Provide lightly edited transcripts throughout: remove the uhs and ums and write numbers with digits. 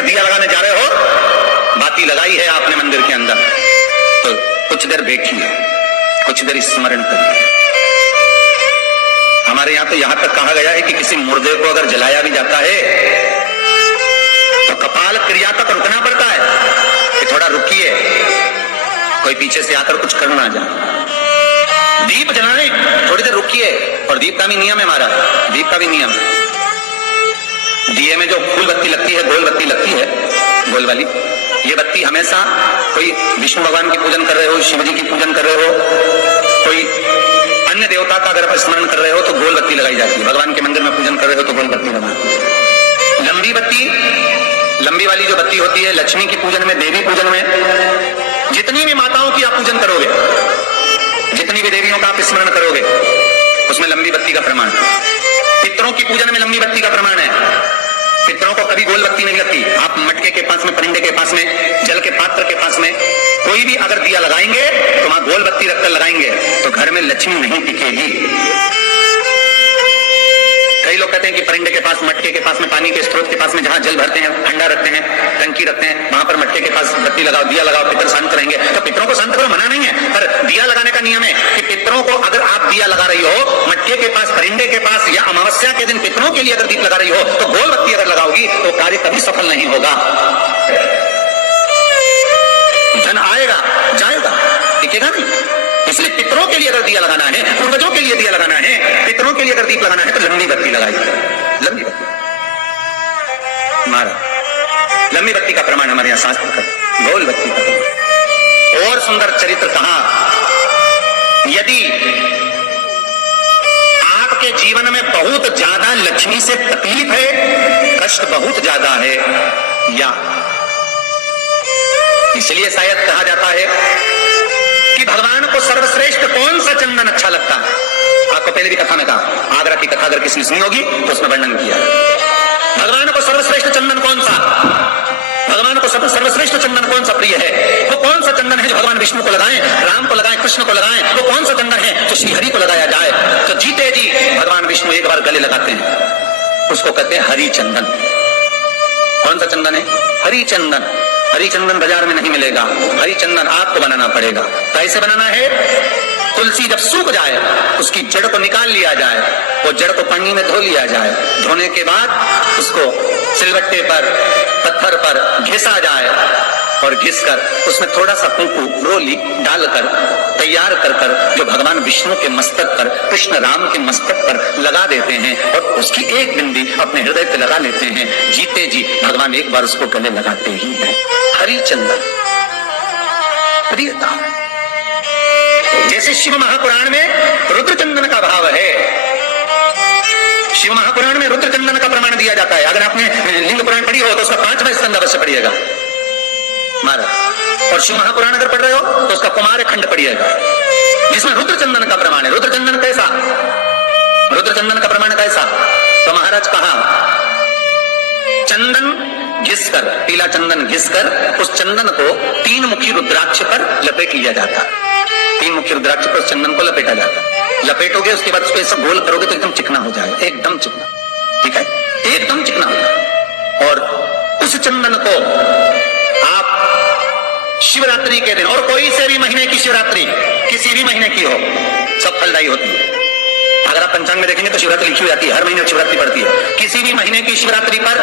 अगर दिया लगाने जा रहे हो, बाती लगाई है आपने मंदिर के अंदर, तो कुछ देर बैठिए, कुछ देर स्मरण करिए। हमारे यहां तो यहां तक कहा गया है कि किसी मुर्दे को अगर जलाया भी जाता है तो कपाल क्रिया तक रुकना पड़ता है कि थोड़ा रुकिए, कोई पीछे से आकर कुछ करना जाए। दीप जलाने थोड़ी देर रुकिए, और दीप का भी नियम है हमारा, दीप का भी नियम। दिए में जो फूल बत्ती लगती है, गोल बत्ती लगती है, गोल वाली, ये बत्ती हमेशा कोई विष्णु भगवान की पूजन कर रहे हो, शिव जी की पूजन कर रहे हो, कोई अन्य देवता का अगर आप स्मरण कर रहे हो तो गोल बत्ती लगाई जाती है। भगवान के मंदिर में पूजन कर रहे हो तो गोल बत्ती लगाना। लंबी बत्ती, लंबी वाली जो बत्ती होती है लक्ष्मी की पूजन में, देवी पूजन में, जितनी भी माताओं की आप पूजन करोगे, जितनी भी देवियों का आप स्मरण करोगे, उसमें लंबी बत्ती का प्रमाण। पितरों की पूजन में लंबी बत्ती का प्रमाण है। पितरों को कभी गोल बत्ती नहीं लगती। आप मटके के पास में, परिंदे के पास में, जल के पात्र के पास में कोई भी अगर दिया लगाएंगे तो वहां गोल बत्ती रखकर लगाएंगे तो घर में लक्ष्मी नहीं टिकेगी। कई लोग कहते हैं कि परिंदे के पास, मटके के पास में, पानी के स्रोत के पास में जहां जल भरते हैं, हंडा रखते हैं, टंकी रखते हैं, वहां पर मटके के पास बत्ती लगाओ, दिया लगाओ, पितर शांत रहेंगे। तो पितरों को शांत करो, मना नहीं है, पर दिया लगाने का नियम है कि पितरों को अगर आप दिया लगा रही हो मटके के पास, परिंदे के पास, या अमावस्या के दिन पितरों के लिए अगर दीप लगा रही हो तो गोल बत्ती अगर लगाओगी तो कार्य कभी सफल नहीं होगा। धन आएगा जाएगा, टिकेगा नहीं। इसलिए पितरों के लिए अगर दिया लगाना है, पूर्वजों के लिए दिया लगाना है, पितरों के लिए अगर दीप लगाना है तो लंबी बत्ती लगाइए, लंबी बत्ती। हमारा लंबी बत्ती का प्रमाण हमारे यहां शास्त्र का, गोल बत्ती का प्रमाण। और सुंदर चरित्र कहा, यदि आपके जीवन में बहुत ज्यादा लक्ष्मी से तकलीफ है, कष्ट बहुत ज्यादा है, या इसलिए शायद कहा जाता है कि भगवान को सर्वश्रेष्ठ कौन सा चंदन अच्छा लगता है। आपको पहले भी कथा में कहा, आगरा की कथा अगर किसी ने सुनी होगी तो उसमें वर्णन किया भगवान को सर्वश्रेष्ठ चंदन कौन सा, भगवान को सर्वश्रेष्ठ चंदन कौन सा प्रिय है। वो कौन सा चंदन है जो भगवान विष्णु को लगाएं, राम को लगाएं, कृष्ण को लगाएं। वो कौन सा चंदन है जो श्री हरि को लगाया जाए। तो जीते जी भगवान विष्णु एक बार गले लगाते हैं, उसको कहते हैं हरि चंदन। कौन सा चंदन है? हरि चंदन। हरि चंदन बाजार में नहीं मिलेगा, हरि चंदन आपको बनाना पड़ेगा। कैसे बनाना है? तुलसी जब सूख जाए उसकी जड़ को निकाल लिया जाए, वो जड़ को पानी में धो लिया जाए, धोने के बाद उसको सिलबट्टे पर, पत्थर पर घिसा जाए, और घिसकर उसमें थोड़ा सा कुंकू रोली डालकर तैयार कर जो भगवान विष्णु के मस्तक पर, कृष्ण राम के मस्तक पर लगा देते हैं, और उसकी एक बिंदी अपने हृदय पे लगा लेते हैं। जीते जी भगवान एक बार उसको गले लगाते ही हैं। हरिचंदन प्रियता। जैसे शिव महापुराण में रुद्रचंदन का भाव है, शिव महापुराण में रुद्रचंदन का प्रमाण दिया जाता है। अगर आपने लिंग पुराण पढ़ी हो तो उसका 5वां स्कंद अवश्य पढ़िएगा महाराज, और शिव महापुराण अगर पढ़ रहे हो तो उसका कुमार खंड पढ़िएगा, जिसमें रुद्रचंदन का प्रमाण है। रुद्रचंदन कैसा? रुद्रचंदन का प्रमाण कैसा? तो महाराज कहा, चंदन घिसकर, पीला चंदन घिसकर उस चंदन को 3 मुखी रुद्राक्ष पर लपेट लिया जाता। 3 मुखी रुद्राक्ष पर चंदन को लपेटा जाता। लपेटोगे उसके बाद उसको ऐसा गोल करोगे तो एकदम चिकना हो जाएगा, एकदम चिकना, ठीक है, एकदम चिकना होगा। और उस चंदन को आप शिवरात्रि के दिन, और कोई से भी महीने की शिवरात्रि, किसी भी महीने की हो, सब फलदायी होती है। अगर आप पंचांग में देखेंगे तो शिवरात्रि लिखी हुई जाती है, हर महीने शिवरात्रि पड़ती है। किसी भी महीने की शिवरात्रि पर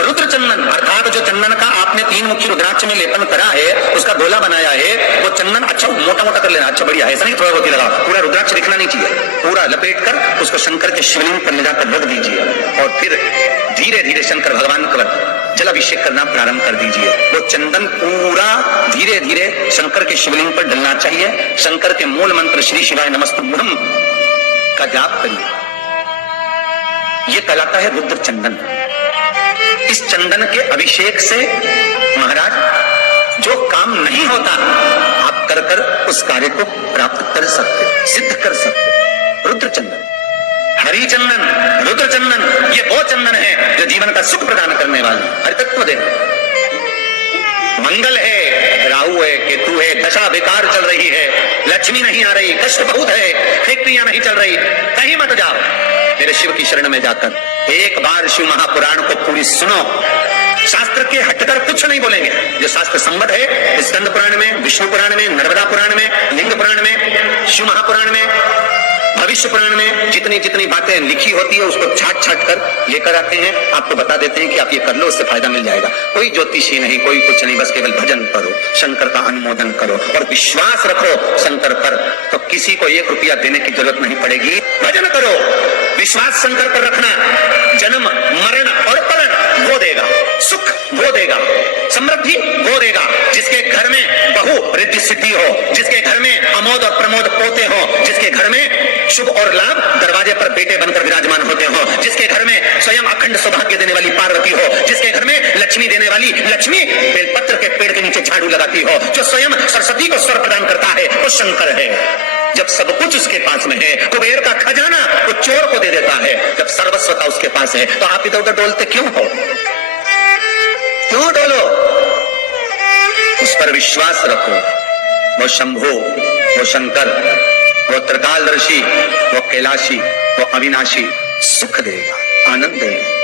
रुद्र चंदन, अर्थात जो चंदन का आपने 3 मुखी रुद्राक्ष में लेपन करा है, उसका गोला बनाया है, वो चंदन अच्छा मोटा मोटा कर लेना, अच्छा बढ़िया है, ऐसा नहीं थोड़ा बहुत ही लगा, पूरा रुद्राक्ष दिखना नहीं चाहिए। पूरा लपेट कर उसको शंकर के शिवलिंग पर ले जाकर रख दीजिए, और फिर धीरे धीरे शंकर भगवान का जलाभिषेक करना प्रारंभ कर दीजिए। वो चंदन पूरा धीरे धीरे शंकर के शिवलिंग पर डलना चाहिए। शंकर के मूल मंत्र श्री शिवाय नमस्तुभ्यम का जाप करिए, ये कहलाता है रुद्र चंदन। इस चंदन के अभिषेक से महाराज जो काम नहीं होता आप कर कर उस कार्य को प्राप्त कर सकते, सिद्ध कर सकते। रुद्र चंदन, हरि चंदन, रुद्र चंदन, ये वो चंदन है जो जीवन का सुख प्रदान करने वाला, हरितत्व दे। मंगल है, राहु है, केतु है, दशा बेकार चल रही है, लक्ष्मी नहीं आ रही, कष्ट बहुत है, फैक्ट्रियां नहीं चल रही, कहीं मत जाओ, मेरे शिव की शरण में जाकर एक बार शिव महापुराण को पूरी सुनो, शास्त्र के हटकर कुछ नहीं बोलेंगे। जो शास्त्र संबद्ध है, स्कंद पुराण में, विष्णु पुराण में, नर्मदा पुराण में, लिंग पुराण में, शिव महापुराण में, भविष्य पुराण में जितनी जितनी बातें लिखी होती है उसको छाट छाट कर लेकर आते हैं, आपको बता देते हैं कि आप ये कर लो, उससे फायदा मिल जाएगा। कोई ज्योतिषी नहीं, कोई कुछ नहीं, बस केवल भजन करो, शंकर का अनुमोदन करो और विश्वास रखो शंकर पर, तो किसी को 1 रुपया देने की जरूरत नहीं पड़ेगी। भजन करो, विश्वास शंकर पर रखना, जन्म मरण और परण वो देगा, सुख वो देगा, समृद्धि वो देगा। जिसके घर में बहु रिद्धि सिद्धि हो, जिसके घर में अमोद और प्रमोद पोते हो, जिसके घर में शुभ और लाभ दरवाजे पर बेटे बनकर विराजमान होते हो, जिसके घर में स्वयं अखंड सौभाग्य देने वाली पार्वती हो, जिसके घर में लक्ष्मी देने वाली लक्ष्मी बेलपत्र के पेड़ के नीचे झाड़ू लगाती हो, जो स्वयं सरस्वती को स्वर प्रदान करता है वो शंकर है। जब सब कुछ उसके पास में है, कुबेर का खजाना वो चोर को दे देता है, जब सर्वस्वता उसके पास है, तो आप इधर उधर डोलते क्यों हो? क्यों डोलो? उस पर विश्वास रखो। वो शंभो, वो शंकर, वो त्रिकालदर्शी, वो कैलाशी, वो अविनाशी सुख देगा, आनंद देगा।